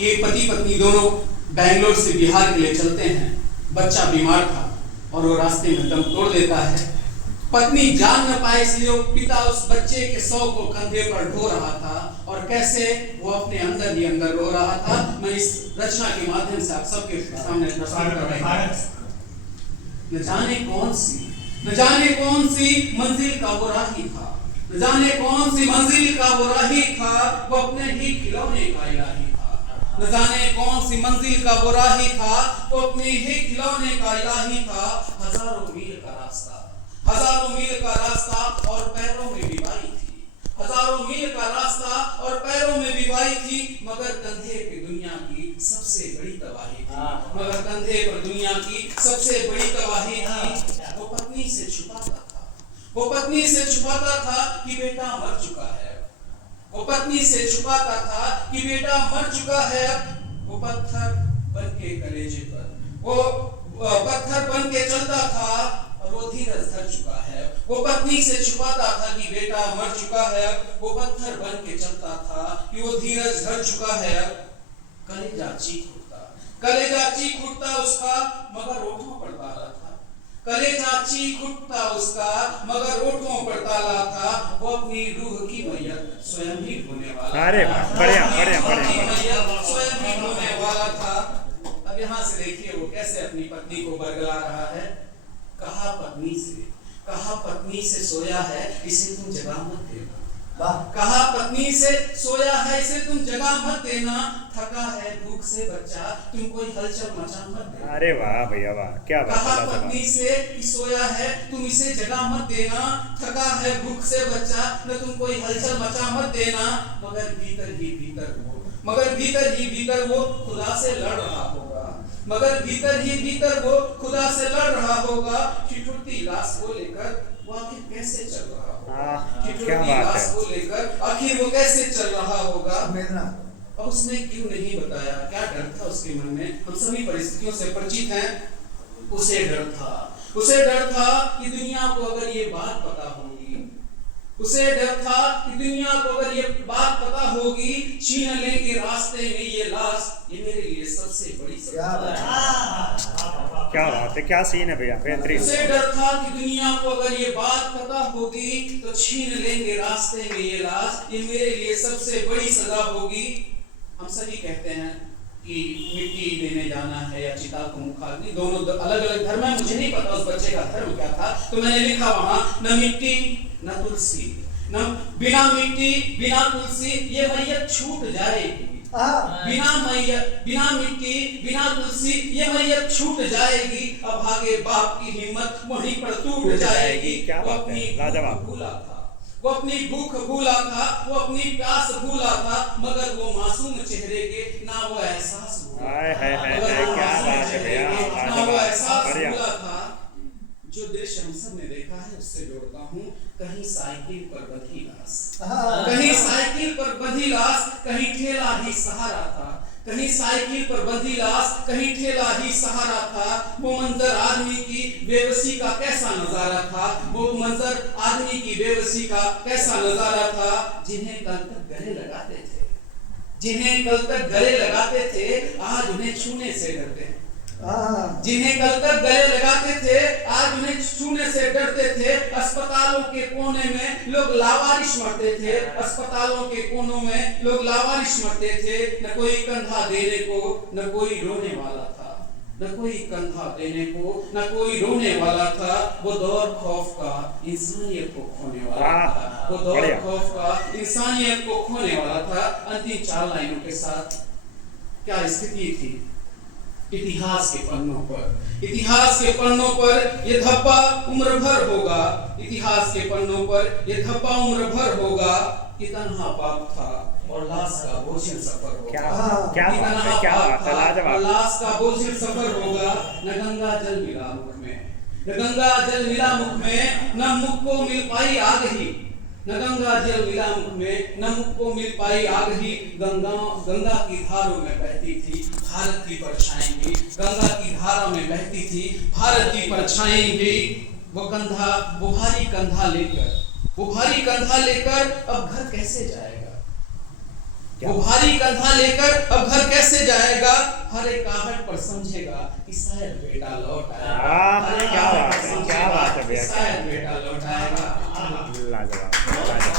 कि पति पत्नी दोनों बैंगलोर से बिहार के लिए चलते हैं। बच्चा बीमार था और वो रास्ते में दम तोड़ देता है। पत्नी जान न पाए इसलिए पिता उस बच्चे के शव को कंधे पर ढो रहा था और कैसे वो अपने अंदर ही अंदर रो रहा था। मैं इस रचना के माध्यम से आप सबके सामने प्रस्तुत कर रहा हूं। न जाने कौन सी मंजिल का वो राही था, न जाने कौन सी मंजिल का वो राही था, वो अपने ही खिलौने का इलाही था। न जाने कौन सी मंजिल का वो राही था, वो अपने ही खिलौने का इलाही था। हजारों मील का रास्ता, हजारों मील का रास्ता और पैरों में बीमारी थी, हजारों मील का रास्ता और पैरों में बीमारी थी। मगर कंधे पे दुनिया की सबसे बड़ी तबाही थी, मगर कंधे पर दुनिया की सबसे बड़ी तबाही थी। वो पत्नी से छुपाता था, वो पत्नी से छुपाता था कि बेटा मर चुका है, वो पत्नी से छुपाता था कि बेटा मर चुका है। वो पत्थर बन के कलेजे पर, वो पत्थर बन के चलता था और वो धीरज धर चुका है। वो पत्नी से छुपाता था कि बेटा मर चुका है, वो पत्थर बन के चलता था कि वो धीरज धर चुका है। कलेजा चीख उठता, कलेजा चीख उठता उसका, मगर ओठों पर ताला था। कलेजा चीख उठता उसका, मगर ओठों पर ताला था। वो अपनी रूह की मैयत स्वयं ही ढोने वाला, अरे बढ़िया बढ़िया स्वयं ही ढोने वाला था। अब यहाँ से देखिए वो कैसे अपनी पत्नी को बरगला रहा है। कहा पत्नी से सोया है इसे तुम जगा मत देना, कहा पत्नी से सोया है इसे तुम जगा मत देना। थका है भूख से बच्चा तुम कोई हलचल मचा मत देना। अरे वाह भैया वाह, क्या बात। कहा पत्नी से कि सोया है तुम इसे जगा मत देना। थका है भूख से बच्चा न तुम कोई हलचल मचा मत देना। मगर भीतर ही भीतर वो खुदा से लड़ रहा होगा, मगर भीतर ही भीतर वो खुदा से लड़ रहा होगा। ठिठुरती लाश को लेकर वो आखिर कैसे चल रहा होगा, ठिठुरती लाश को लेकर आखिर वो कैसे चल रहा होगा। अब उसने क्यों नहीं बताया, क्या डर था उसके मन में। हम सभी परिस्थितियों से परिचित हैं। उसे डर था कि दुनिया को अगर ये बात पता होगी, उसे डर था कि दुनिया को अगर ये बात पता होगी, छीन लेंगे रास्ते में ये लाश, ये मेरे लिए सबसे बड़ी क्या बात है, क्या सीन है भैया, बेहतरीन। उसे डर था कि दुनिया को अगर ये बात पता होगी तो छीन लेंगे रास्ते में ये लाश, ये मेरे लिए सबसे बड़ी सजा होगी। हम सभी कहते हैं कि मिट्टी देने जाना है या चिता को मुखाग्नि, दोनों अलग अलग धर्म है। मुझे नहीं पता उस बच्चे का धर्म क्या था, तो मैंने लिखा वहां न मिट्टी न तुलसी, न बिना मिट्टी बिना तुलसी ये मैयत छूट जाएगी। बिना मिट्टी बिना तुलसी ये मैयत छूट जाएगी। अब आगे बाप की हिम्मत वहीं पर टूट जाएगी। क्या बात है, लाजवाब। वो अपनी भूख भूला था, वो अपनी प्यास भूला था, मगर वो मासूम चेहरे के ना वो एहसास भूला था। जो दृश्य हम सब ने देखा है उससे जोड़ता हूँ। कहीं साइकिल पर बंधी लाश, कहीं साइकिल पर बंधी लाश, कहीं ठेला ही सहारा था। कहीं साइकिल पर बंधी लाश, कहीं ठेला ही सहारा था। वो मंजर आदमी की बेबसी का कैसा नजारा था, वो मंजर आदमी की बेबसी का कैसा नजारा था। जिन्हें कल तक गले लगाते थे, जिन्हें कल तक गले लगाते थे, आज उन्हें छूने से डरते हैं। जिन्हें कल तक गले लगाते थे, आज उन्हें छूने से डरते थे। अस्पतालों के कोने में लोग लावारिश मरते थे, अस्पतालों के कोनों में लोग लावारिश मरते थे। न कोई कंधा देने को, न कोई रोने वाला था, न कोई कंधा देने को, न कोई रोने वाला था। वो दौर खौफ का इंसानियत को खोने वाला था, वो दौर खौफ का इंसानियत को खोने वाला था। अंतिम 4 लाइनों के साथ क्या स्थिति थी। इतिहास के पन्नों पर ये धब्बा उम्र भर होगा, इतिहास के पन्नों पर ये धब्बा उम्र भर होगा। कि तन्हा बाप था और लाश का बोझिल सफर होगा, लाश का बोझिल सफर होगा। न गंगा जल मिला मुख में, न गंगा जल मिला मुख में, न मुख को मिल पाई आग ही, न गंगा जल मिला मुख में, न मुख को मिल पाई आग ही। गंगा की धारों में बहती थी भारत की परछाई भी, गंगा की धारा में बहती थी भारत की परछाई भी। वो भारी कंधा लेकर अब घर कैसे जाएगा, वो भारी कंधा लेकर अब घर कैसे कैसे जाएगा, हर एक आहट पर समझेगा कि शायद बेटा लौट आएगा। वाह, हर एक क्या आहट बात पर है, समझेगा क्या बात है कि भैया, शायद बेटा लौट आएगा। लाजवाब लाजवाब।